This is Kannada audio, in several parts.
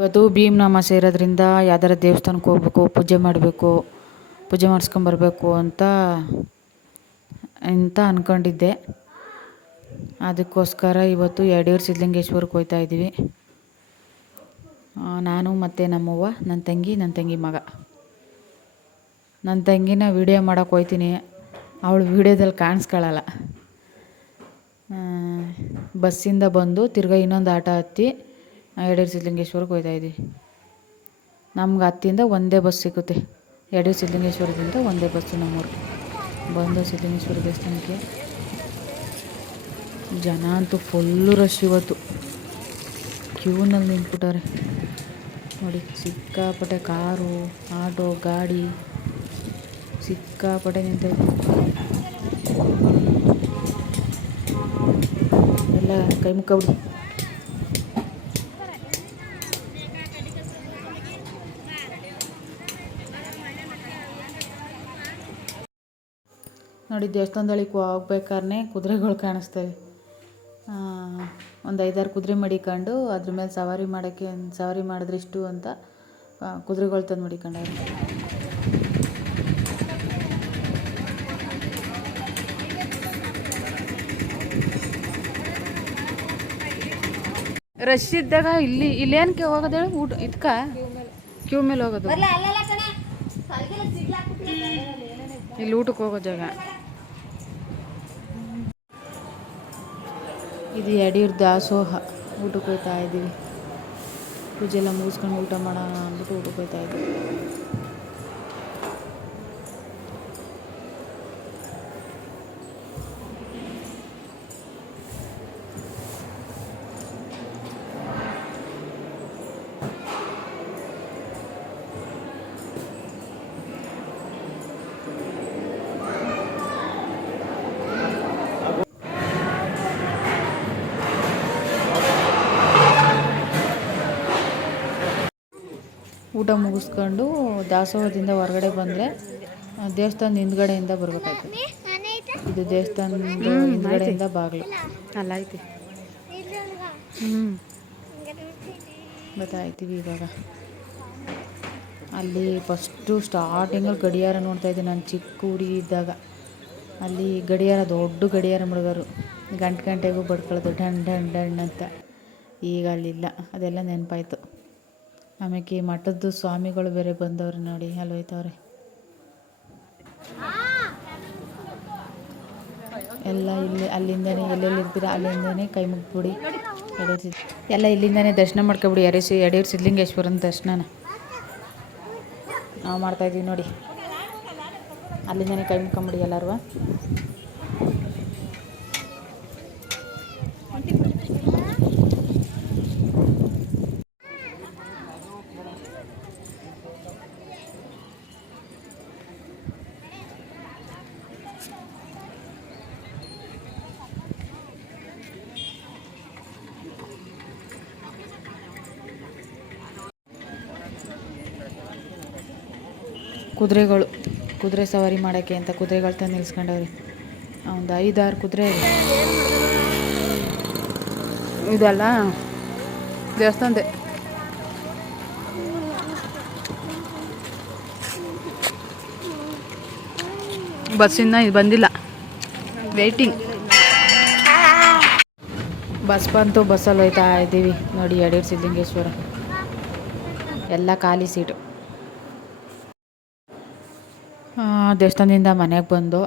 ಇವತ್ತು ಭೀಮನಾಮಾಸೆ ಇರೋದ್ರಿಂದ ಯಾವ್ದಾರ ದೇವಸ್ಥಾನಕ್ಕೆ ಹೋಗ್ಬೇಕು, ಪೂಜೆ ಮಾಡಬೇಕು, ಪೂಜೆ ಮಾಡಿಸ್ಕೊಂಬರ್ಬೇಕು ಅಂತ ಅಂದ್ಕೊಂಡಿದ್ದೆ. ಅದಕ್ಕೋಸ್ಕರ ಇವತ್ತು ಯಡಿಯೂರು ಸಿದ್ಧಲಿಂಗೇಶ್ವರಕ್ಕೆ ಹೋಗ್ತಾ ಇದ್ದೀವಿ. ನಾನು ಮತ್ತು ನಮ್ಮವ್ವ, ನನ್ನ ತಂಗಿ ಮಗ. ನನ್ನ ತಂಗಿನ ವೀಡಿಯೋ ಮಾಡೋಕ್ಕೆ ಹೋಗ್ತೀನಿ. ಅವಳು ವೀಡಿಯೋದಲ್ಲಿ ಕಾಣಿಸ್ಕೊಳ್ಳಲ್ಲ. ಬಸ್ಸಿಂದ ಬಂದು ತಿರ್ಗಾ ಇನ್ನೊಂದು ಆಟೋ ಹತ್ತಿ ಯಡಿಯೂರು ಸಿದ್ಧಲಿಂಗೇಶ್ವರಕ್ಕೆ ಹೋಗ್ತಾಯಿದ್ವಿ. ನಮ್ಗೆ ಹತ್ತಿಂದ ಒಂದೇ ಬಸ್ ಸಿಗುತ್ತೆ. ಯಡಿಯೂರು ಸಿದ್ಧಲಿಂಗೇಶ್ವರದಿಂದ ಒಂದೇ ಬಸ್ಸು ನಮ್ಮೂರು. ಬಂದು ಸಿದ್ಧಲಿಂಗೇಶ್ವರ ದೇವಸ್ಥಾನಕ್ಕೆ ಜನ ಅಂತೂ ಫುಲ್ಲು ರಶ್. ಇವತ್ತು ಕ್ಯೂನಲ್ಲಿ ನಿಂತ್ಬಿಟ್ಟವ್ರೆ ನೋಡಿ. ಸಿಕ್ಕಾಪಟ್ಟೆ ಕಾರು, ಆಟೋ, ಗಾಡಿ ಸಿಕ್ಕಾಪಟ್ಟೆ ನಿಂತೈತೆ. ಎಲ್ಲ ಕೈ ಮುಖ ಬಿಡಿ. ನೋಡಿ, ದೇವಸ್ಥಾನದೊಳಗೆ ಹೋಗ್ಬೇಕಾದ್ರೆ ಕುದುರೆಗಳು ಕಾಣಿಸ್ತವೆ. ಒಂದು 5-6 ಕುದುರೆ ಮಡಿಕೊಂಡು ಅದ್ರ ಮೇಲೆ ಸವಾರಿ ಮಾಡಿದ್ರೆ ಇಷ್ಟು ಅಂತ ಕುದುರೆಗಳು ತಂದು ಮಡಿಕೊಂಡವ್ರೆ. ರಶ್ ಇದ್ದಾಗ ಇಲ್ಲೇನಕ್ಕೆ ಹೋಗೋದು ಹೇಳಿ? ಊಟ ಇದಕ್ಕ ಕ್ಯೂ ಮೇಲೆ ಹೋಗೋದು. ಇಲ್ಲಿ ಊಟಕ್ಕೆ ಹೋಗೋ ಜಾಗ ಇದು. ಯಡಿಯೂರು ದಾಸೋಹ. ಊಟಕ್ಕೆ ಹೋಗ್ತಾ ಇದ್ದೀವಿ. ಪೂಜೆ ಎಲ್ಲ ಮುಗಿಸ್ಕೊಂಡು ಊಟ ಮಾಡೋಣ ಅಂದ್ಬಿಟ್ಟು ಊಟಕ್ಕೆ ಹೋಗ್ತಾ ಇದ್ದೀವಿ. ಊಟ ಮುಗಿಸ್ಕೊಂಡು ದಾಸೋಹದಿಂದ ಹೊರಗಡೆ ಬಂದರೆ ದೇವಸ್ಥಾನದ ಹಿಂದ್ಗಡೆಯಿಂದ ಬರಬೇಕಾಯ್ತು. ಇದು ದೇವಸ್ಥಾನದ ಹಿಂದ್ಗಡೆಯಿಂದ ಬಾಗಿಲು ಅಲ್ಲ ಐತಿ. ಗೊತ್ತಾಯ್ತೀವಿ ಇವಾಗ. ಅಲ್ಲಿ ಫಸ್ಟು ಸ್ಟಾರ್ಟಿಂಗಲ್ಲಿ ಗಡಿಯಾರ ನೋಡ್ತಾಯಿದ್ದೆ ನಾನು ಚಿಕ್ಕ ಹುಡುಗಿ ಇದ್ದಾಗ. ಅಲ್ಲಿ ಗಡಿಯಾರ, ದೊಡ್ಡ ಗಡಿಯಾರ ಮಡಗೋರು, ಗಂಟೆಗೂ ಬಡ್ಕೊಳ್ಳೋದು ಡಣ್ ಡಣ್ ಡಣ್ ಅಂತ. ಈಗ ಅಲ್ಲಿಲ್ಲ, ಅದೆಲ್ಲ ನೆನಪಾಯ್ತು. ಆಮೇಲೆ ಈ ಮಠದ್ದು ಸ್ವಾಮಿಗಳು ಬೇರೆ ಬಂದವ್ರು ನೋಡಿ, ಅಲ್ಲಿ ಹೋಯ್ತವ್ರೆ. ಎಲ್ಲ ಇಲ್ಲಿ ಅಲ್ಲಿಂದನೇ ಎಲ್ಲೆಲ್ಲಿರ್ತೀರ ಅಲ್ಲಿಂದನೇ ಕೈ ಮುಗ್ಬಿಡಿ. ಎಲ್ಲ ಇಲ್ಲಿಂದನೇ ದರ್ಶನ ಮಾಡ್ಕೊಬಿಡಿ. ಯಡಿಯೂರು ಸಿದ್ಧಲಿಂಗೇಶ್ವರನ ದರ್ಶನನ ನಾವು ಮಾಡ್ತಾಯಿದ್ದೀವಿ ನೋಡಿ. ಅಲ್ಲಿಂದನೇ ಕೈ ಮುಗ್ಕೊಂಬಿಡಿ ಎಲ್ಲರೂ. ಕುದುರೆ ಸವಾರಿ ಮಾಡೋಕ್ಕೆ ಅಂತ ಕುದುರೆಗಳು ತಂದು ನಿಲ್ಸ್ಕೊಂಡವ್ರಿ. ಒಂದು 5-6 ಕುದುರೆ ಇದೆಲ್ಲ ದೇವಸ್ಥಾನದೇ. ಬಸ್ಸಿನ ಇದು ಬಂದಿಲ್ಲ, ವೇಟಿಂಗ್. ಬಸ್ ಬಂತು, ಬಸ್ಸಲ್ಲಿ ಹೋಯ್ತಾ ಇದ್ದೀವಿ ನೋಡಿ. ಯಡಿಯೂರು ಸಿದ್ಧಲಿಂಗೇಶ್ವರ ಎಲ್ಲ ಖಾಲಿ ಸೀಟು. ದೇವಸ್ಥಾನದಿಂದ ಮನೆಗೆ ಬಂದು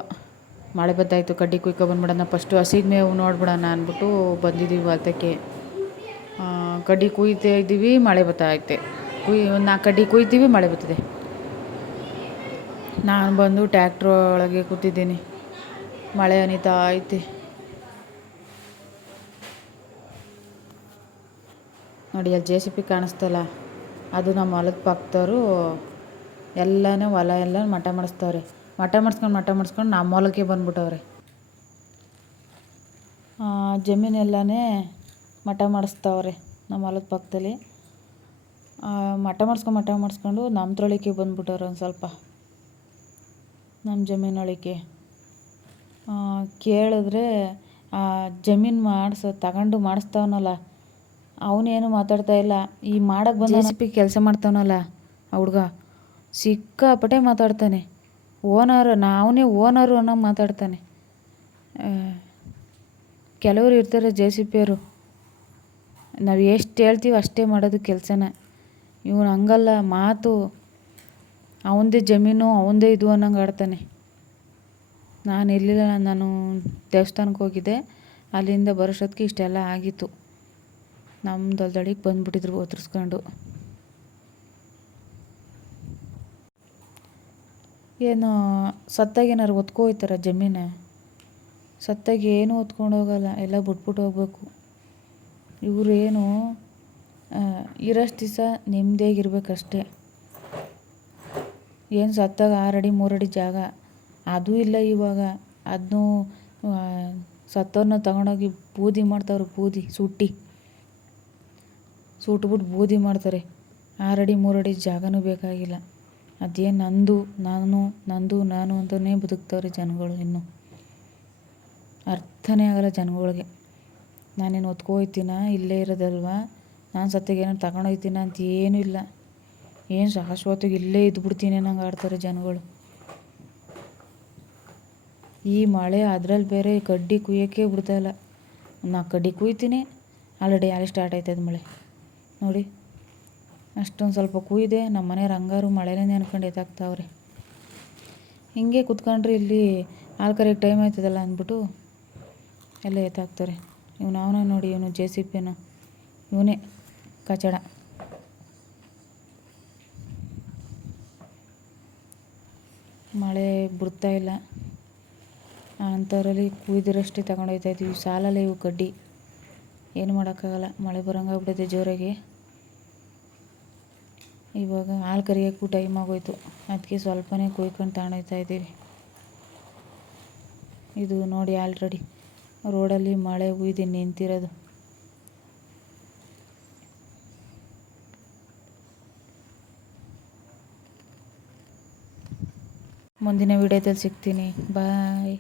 ಮಳೆ ಬತ್ತಾಯಿತು. ಕಡ್ಡಿ ಕುಯ್ಕೊಬಂದ್ಬಿಡೋಣ, ಫಸ್ಟು ಹಸಿದ ಮೇವು ನೋಡ್ಬಿಡೋಣ ಅಂದ್ಬಿಟ್ಟು ಬಂದಿದ್ದೀವಿ ಹೊಲಕ್ಕೆ. ಕಡ್ಡಿ ಕುಯ್ತಾ ಇದ್ದೀವಿ, ಮಳೆ ಬತ್ತೈತೆ. ಒಂದು 4 ಕಡ್ಡಿ ಕುಯ್ತೀವಿ, ಮಳೆ ಬರ್ತದೆ. ನಾನು ಬಂದು ಟ್ಯಾಕ್ಟ್ರ್ ಒಳಗೆ ಕೂತಿದ್ದೀನಿ, ಮಳೆ ಹನಿತಾ ಐತೆ. ನೋಡಿ, ಅಲ್ಲಿ JCB ಕಾಣಿಸ್ತಲ್ಲ, ಅದು ನಮ್ಮ ಹೊಲದ ಪಕ್ಕದವರು ಎಲ್ಲನೂ ಹೊಲ ಎಲ್ಲ ಮಠ ಮಾಡಿಸ್ತವ್ರೆ. ಮಠ ಮಾಡಿಸ್ಕೊಂಡು ನಮ್ಮ ಹೊಲಕ್ಕೆ ಬಂದ್ಬಿಟ್ಟವ್ರೆ. ಜಮೀನೆಲ್ಲನೇ ಮಠ ಮಾಡಿಸ್ತವ್ರೆ ನಮ್ಮ ಹೊಲದ ಪಕ್ಕದಲ್ಲಿ. ಮಠ ಮಾಡಿಸ್ಕೊಂಡು ನಮ್ಮ ತೊಳಿಕೆ ಬಂದ್ಬಿಟ್ಟವ್ರೆ. ಒಂದು ಸ್ವಲ್ಪ ನಮ್ಮ ಜಮೀನೊಳಗೆ ಕೇಳಿದ್ರೆ ಜಮೀನು ತಗೊಂಡು ಮಾಡಿಸ್ತವನಲ್ಲ ಅವನೇನು ಮಾತಾಡ್ತಾ ಇಲ್ಲ. ಈ ಮಾಡಕ್ಕೆ ಬಂದ JCP ಕೆಲಸ ಮಾಡ್ತಾವನಲ್ಲ ಆ ಹುಡುಗ, ಸಿಕ್ಕಾಪಟ್ಟೆ ಮಾತಾಡ್ತಾನೆ. ಅವನೇ ಓನರು ಅನ್ನೋ ಮಾತಾಡ್ತಾನೆ. ಕೆಲವರು ಇರ್ತಾರೆ JCPಯವರು, ನಾವು ಎಷ್ಟು ಹೇಳ್ತೀವಿ ಅಷ್ಟೇ ಮಾಡೋದು ಕೆಲಸನ. ಇವನು ಹಂಗಲ್ಲ, ಮಾತು ಅವನದೇ ಜಮೀನು ಅವನದೇ ಇದು ಅನ್ನಂಗೆ ಆಡ್ತಾನೆ. ನಾನು ಇರಲಿಲ್ಲ, ನಾನು ದೇವಸ್ಥಾನಕ್ಕೆ ಹೋಗಿದ್ದೆ, ಅಲ್ಲಿಂದ ಬರೋಷ್ಟೊತ್ತಿಗೆ ಇಷ್ಟೆಲ್ಲ ಆಗಿತ್ತು. ನಮ್ಮ ದೊಡ್ಡಡಿಗೆ ಬಂದುಬಿಟ್ಟಿದ್ರು ಒತ್ತರಿಸ್ಕೊಂಡು. ಏನು ಸತ್ತಾಗ ಏನಾರು ಹೊತ್ಕೊಯ್ತಾರ ಜಮೀನ? ಸತ್ತಾಗ ಏನೂ ಹೊತ್ಕೊಂಡು ಹೋಗಲ್ಲ, ಎಲ್ಲ ಬಿಟ್ಬಿಟ್ಟು ಹೋಗ್ಬೇಕು. ಇವರೇನು ಇರೋಷ್ಟು ದಿವಸ ನೆಮ್ಮದಿಯಾಗಿರ್ಬೇಕಷ್ಟೇ. ಏನು ಸತ್ತಾಗ 6 ಅಡಿ 3 ಅಡಿ ಜಾಗ ಅದೂ ಇಲ್ಲ ಇವಾಗ. ಅದನ್ನೂ ಸತ್ತವ್ರನ್ನ ತಗೊಂಡೋಗಿ ಬೂದಿ ಮಾಡ್ತಾವ್ರೆ, ಬೂದಿ ಸುಟ್ಬಿಟ್ಟು ಬೂದಿ ಮಾಡ್ತಾರೆ. 6 ಅಡಿ 3 ಅಡಿ ಜಾಗನೂ ಬೇಕಾಗಿಲ್ಲ. ಅದೇನು ನಂದು ಅಂತಲೇ ಬದುಕ್ತವ್ರೆ ಜನಗಳು. ಇನ್ನೂ ಅರ್ಥನೇ ಆಗಲ್ಲ ಜನಗಳಿಗೆ. ನಾನೇನು ಹೊತ್ಕೊಯ್ತೀನ, ಇಲ್ಲೇ ಇರೋದಲ್ವಾ, ನಾನು ಸತ್ತಾಗ ಏನಾರು ತಗೊಂಡೋಗ್ತೀನ ಅಂತ ಏನೂ ಇಲ್ಲ. ಏನು ಶಾಶ್ವತವಾಗಿ ಇಲ್ಲೇ ಇದ್ಬಿಡ್ತೀನಿ ಅನ್ನಂಗೆ ಆಡ್ತಾರೆ ಜನಗಳು. ಈ ಮಳೆ ಅದರಲ್ಲಿ ಬೇರೆ ಕಡ್ಡಿ ಕುಯ್ಯೋಕ್ಕೆ ಬಿಡ್ತಾಯಿಲ್ಲ. ನಾ ಕಡ್ಡಿ ಕುಯ್ತೀನಿ, ಆಲ್ರೆಡಿ ಸ್ಟಾರ್ಟ್ ಆಯ್ತದ ಮಳೆ ನೋಡಿ. ಅಷ್ಟೊಂದು ಸ್ವಲ್ಪ ಕುಯ್ದೆ, ನಮ್ಮ ಮನೆಯವ್ರು ಹಂಗಾರು ಮಳೆನೇ ನೆನ್ಕೊಂಡು ಎತ್ತಾಕ್ತಾವ್ರೆ. ಹಿಂಗೆ ಕುತ್ಕೊಂಡ್ರೆ ಇಲ್ಲಿ ಹಾಲು ಕರೆಯೋಕ್ಕೆ ಟೈಮ್ ಆಯ್ತದಲ್ಲ ಅಂದ್ಬಿಟ್ಟು ಎಲ್ಲ ಎತ್ತಾಕ್ತಾರೆ. ಅವನ ನೋಡಿ, ಇವನು JCPನ, ಇವನೇ ಕಚಡ. ಮಳೆ ಬಿಡ್ತಾಯಿಲ್ಲ ಅಂಥದ್ರಲ್ಲಿ ಕುಯ್ದಿರಷ್ಟೇ ತಗೊಂಡೋಗ್ತಾ ಇದ್ದೀವಿ. ಸಾಲಲ್ಲ ಇವು ಕಡ್ಡಿ, ಏನು ಮಾಡೋಕ್ಕಾಗಲ್ಲ. ಮಳೆ ಬರೋಂಗಾಗ್ಬಿಟ್ಟೈತೆ ಜೋರಾಗಿ. ಇವಾಗ ಹಾಲು ಕರಿಯೋಕ್ಕೂ ಟೈಮ್ ಆಗೋಯ್ತು, ಅದಕ್ಕೆ ಸ್ವಲ್ಪನೇ ಕುಯ್ಕೊಂಡು ತಗೊಂಡೋಗ್ತಾ ಇದ್ದೀವಿ. ಇದು ನೋಡಿ ಆಲ್ರೆಡಿ ರೋಡಲ್ಲಿ ಮಳೆ ಹುಯ್ದು ನಿಂತಿರೋದು. ಮುಂದಿನ ವಿಡಿಯೋದಲ್ಲಿ ಸಿಗ್ತೀನಿ. ಬಾಯ್.